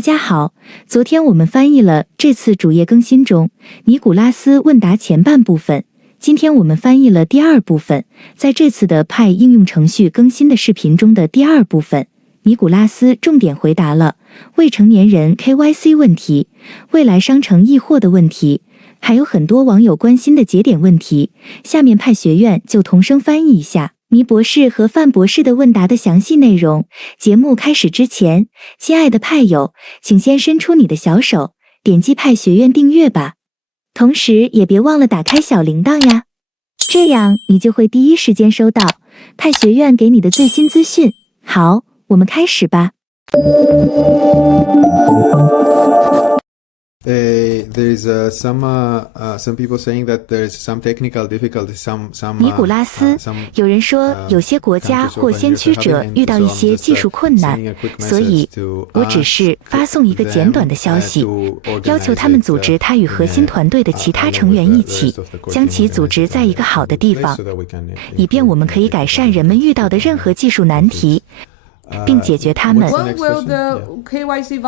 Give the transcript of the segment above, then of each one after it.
大家好，昨天我们翻译了这次主页更新中尼古拉斯问答前半部分，今天我们翻译了第二部分。在这次的派应用程序更新的视频中的第二部分，尼古拉斯重点回答了未成年人 KYC 问题、未来商城易货的问题，还有很多网友关心的节点问题。下面派学院就同声翻译一下尼博士和范博士的问答的详细内容。节目开始之前，亲爱的派友，请先伸出你的小手，点击派学院订阅吧。同时也别忘了打开小铃铛呀，这样你就会第一时间收到派学院给你的最新资讯。好，我们开始吧。There's some people saying that there's some technical difficulties. Some 尼古拉斯，有人说有些国家或先驱者遇到一些技术困难，所以我只是发送一个简短的消息，要求他们组织他与核心团队的其他成员一起，将其组织在一个好的地方，以便我们可以改善人们遇到的任何技术难题，并解决它们。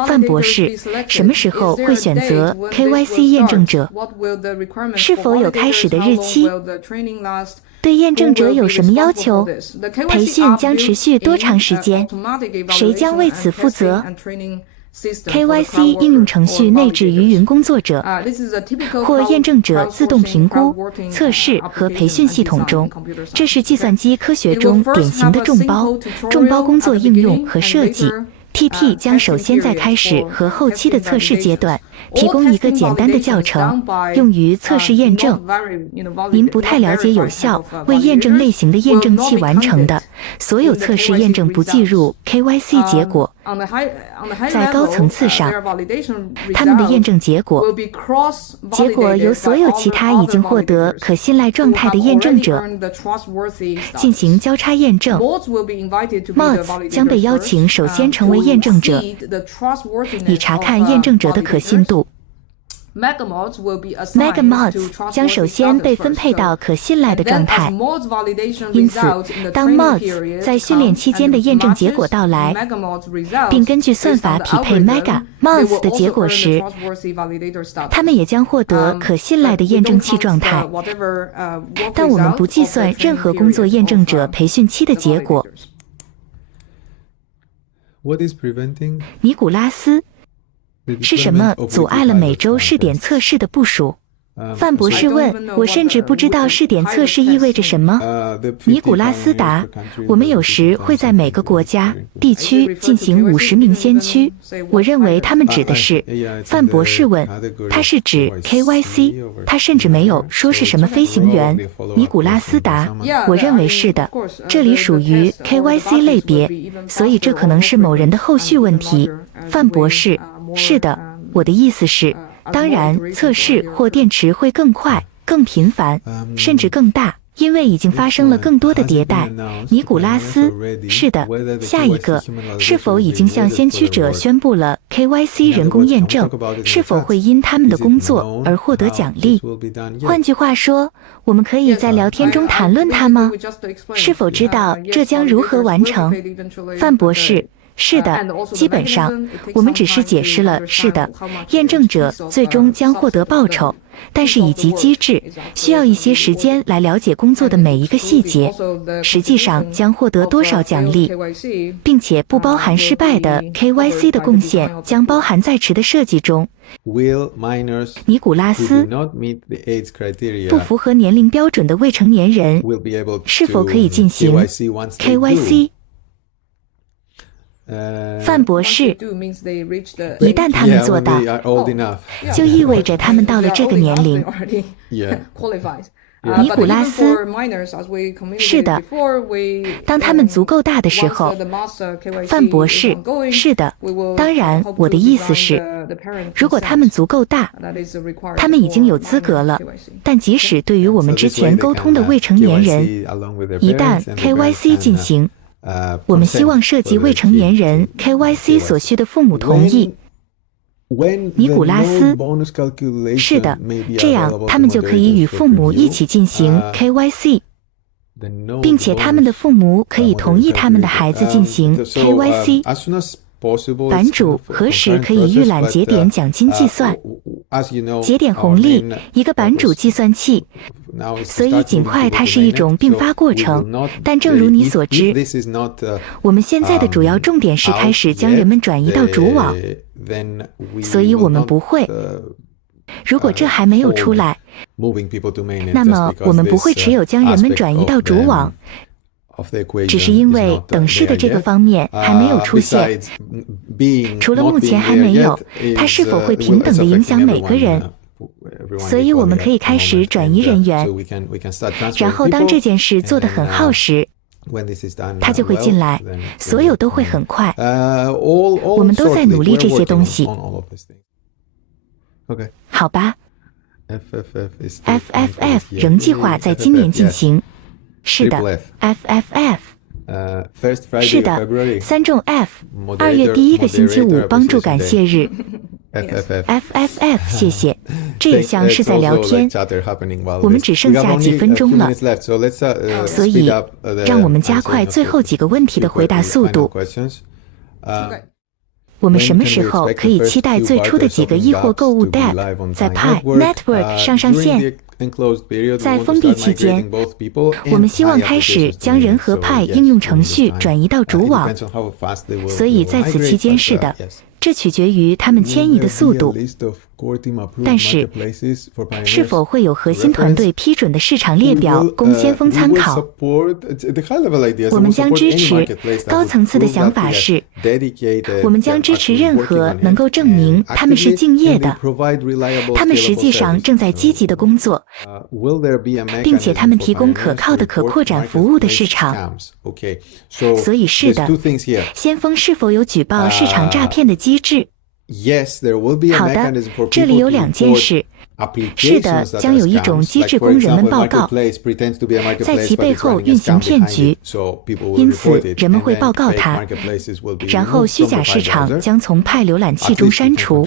范博士，什么时候会选择 KYC 验证者？是否有开始的日期？对验证者有什么要求？培训将持续多长时间？谁将为此负责？KYC 应用程序内置于云工作者或验证者自动评估、测试和培训系统中，这是计算机科学中典型的众包工作应用和设计。TT 将首先在开始和后期的测试阶段提供一个简单的教程，用于测试验证。您不太了解有效为验证类型的验证器完成的所有测试验证不计入 KYC 结果。在高层次上，他们的验证结果由所有其他已经获得可信赖状态的验证者进行交叉验证。Mods 将被邀请首先成为验证者，以查看验证者的可信度。Megamods 将首先被分配到可信赖的状态，因此，当 Mods 在训练期间的验证结果到来，并根据算法匹配 Megamods 的结果时，他们也将获得可信赖的验证器状态。但我们不计算任何工作验证者培训期的结果。尼古拉斯，是什么阻碍了每周试点测试的部署？范博士问，我甚至不知道试点测试意味着什么。尼古拉斯答，我们有时会在每个国家、地区进行50名先驱。我认为他们指的是。范博士问，他是指 KYC？ 他甚至没有说是什么飞行员。尼古拉斯答，我认为是的，这里属于 KYC 类别，所以这可能是某人的后续问题。范博士，是的，我的意思是，当然，测试或电池会更快、更频繁，甚至更大，因为已经发生了更多的迭代。尼古拉斯，是的。下一个，是否已经向先驱者宣布了 KYC 人工验证？是否会因他们的工作而获得奖励？换句话说，我们可以在聊天中谈论它吗？是否知道这将如何完成？范博士，是的，基本上，我们只是解释了，是的，验证者最终将获得报酬，但是以及机制需要一些时间来了解工作的每一个细节，实际上将获得多少奖励，并且不包含失败的 KYC 的贡献将包含在池的设计中。尼古拉斯，不符合年龄标准的未成年人是否可以进行 KYC？范博士，一旦他们做到，就意味着他们到了这个年龄。尼古拉斯，是的，当他们足够大的时候。范博士，是的，当然，我的意思是，如果他们足够大，他们已经有资格了。但即使对于我们之前沟通的未成年人，一旦 KYC 进行，我们希望涉及未成年人 KYC 所需的父母同意。尼古拉斯，是的，这样他们就可以与父母一起进行 KYC， 并且他们的父母可以同意他们的孩子进行 KYC。版主何时可以预览节点奖金计算？节点红利，一个版主计算器。所以尽快它是一种并发过程，但正如你所知，我们现在的主要重点是开始将人们转移到主网，所以我们不会。如果这还没有出来，那么我们不会持有将人们转移到主网，只是因为等式的这个方面还没有出现。除了目前还没有，它是否会平等地影响每个人？所以我们可以开始转移人员，然后当这件事做得很好时，它就会进来，所有都会很快。我们都在努力这些东西。好吧 ，FFF 仍计划在今年进行。是的 ，FFF。是的，3重 F，2月第1个星期五帮助感谢日。FFF， 谢谢。这也像是在聊天。我们只剩下几分钟了，所以让我们加快最后几个问题的回答速度。我们什么时候可以期待最初的几个易货购物 App 在 Pi Network 上线？在封闭期间，我们希望开始将人和派应用程序转移到主网，所以在此期间是的，这取决于他们迁移的速度。但是，是否会有核心团队批准的市场列表供先锋参考？我们将支持。高层次的想法是，我们将支持任何能够证明他们是敬业的，他们实际上正在积极的工作，并且他们提供可靠的可扩展服务的市场。所以是的，先锋是否有举报市场诈骗的机制？好的，这里有2件事。是的，将有一种机制供人们报告，在其背后运行骗局，因此人们会报告它，然后虚假市场将从派浏览器中删除。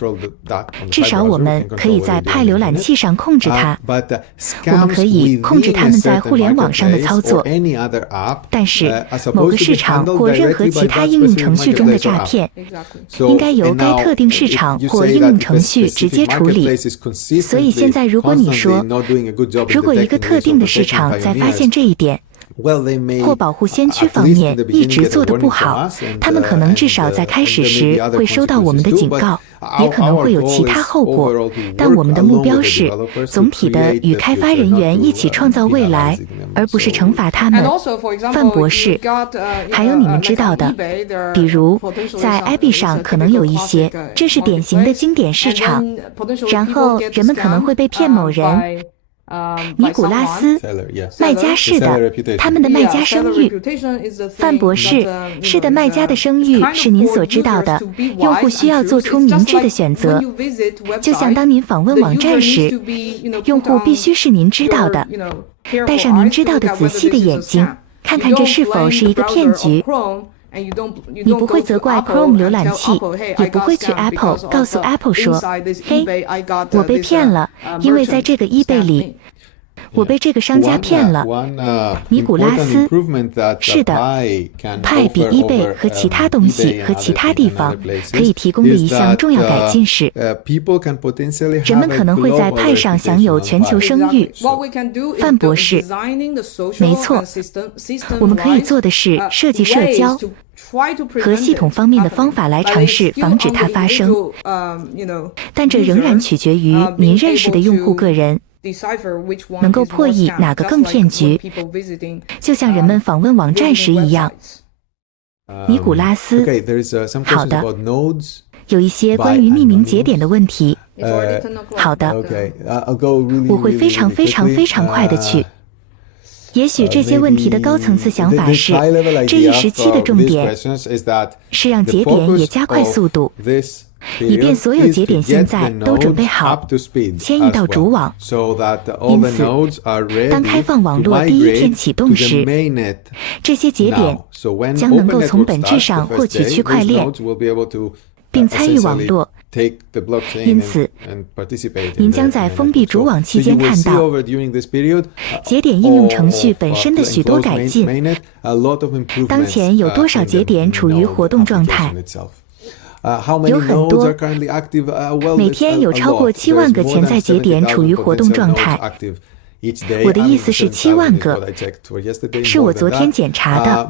至少我们可以在派浏览器上控制它，我们可以控制他们在互联网上的操作。但是某个市场或任何其他应用程序中的诈骗，应该由该特定市场或应用程序直接处理。所以现在如果你说，如果一个特定的市场在发现这一点，或保护先驱方面一直做得不好，他们可能至少在开始时会收到我们的警告，也可能会有其他后果。但我们的目标是总体的与开发人员一起创造未来，而不是惩罚他们。范博士，还有你们知道的，比如在 eBay 上可能有一些，这是典型的经典市场，然后人们可能会被骗某人。尼古拉斯，卖家是的，他们的卖家声誉。范博士，是的，卖家的声誉是您所知道的，用户需要做出明智的选择。就像当您访问网站时，用户必须是您知道的，戴上您知道的仔细的眼睛，看看这是否是一个骗局。你不会责怪 Chrome 浏览器，也不会去 Apple 告诉 Apple 说，嘿，我被骗了，因为在这个 eBay 里，我被这个商家骗了。尼古拉斯，是的，派比 eBay 和其他东西和其他地方可以提供的一项重要改进是，人们可能会在派上享有全球声誉。范博士，没错，我们可以做的是设计社交和系统方面的方法来尝试防止它发生，但这仍然取决于您认识的用户个人能够破译哪个更骗局，就像人们访问网站时一样。尼古拉斯，好的，有一些关于匿名节点的问题。好的，我会非常非常非常快的去。也许这些问题的高层次想法是，这一时期的重点是让节点也加快速度，以便所有节点现在都准备好迁移到主网。因此，当开放网络第一天启动时，这些节点将能够从本质上获取区块链，并参与网络。因此，您将在封闭主网期间看到节点应用程序本身的许多改进。当前有多少节点处于活动状态？有很多，每天有超过7万个潜在节点处于活动状态。我的意思是7万个，是我昨天检查的。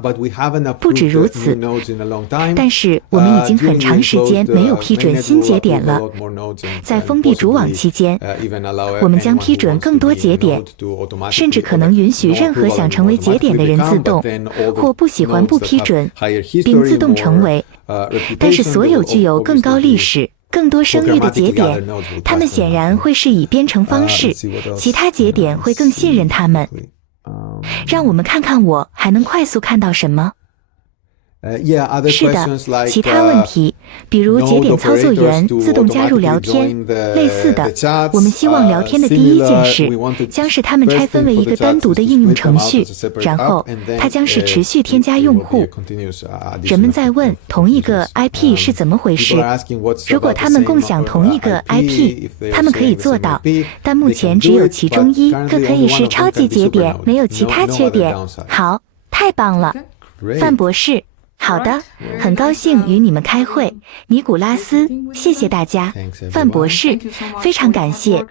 不止如此，但是我们已经很长时间没有批准新节点了。在封闭主网期间，我们将批准更多节点，甚至可能允许任何想成为节点的人自动或不喜欢不批准，并自动成为。但是所有具有更高历史、更多声誉的节点，他们显然会是以编程方式，其他节点会更信任他们。让我们看看我还能快速看到什么。是的，其他问题，比如节点操作员自动加入聊天，类似的。我们希望聊天的第一件事将是他们拆分为一个单独的应用程序，然后它将是持续添加用户。人们在问同一个 IP 是怎么回事。如果他们共享同一个 IP， 他们可以做到，但目前只有其中一个可以是超级节点，没有其他缺点。好，太棒了，范博士。好的，很高兴与你们开会，尼古拉斯，谢谢大家。范博士，非常感谢。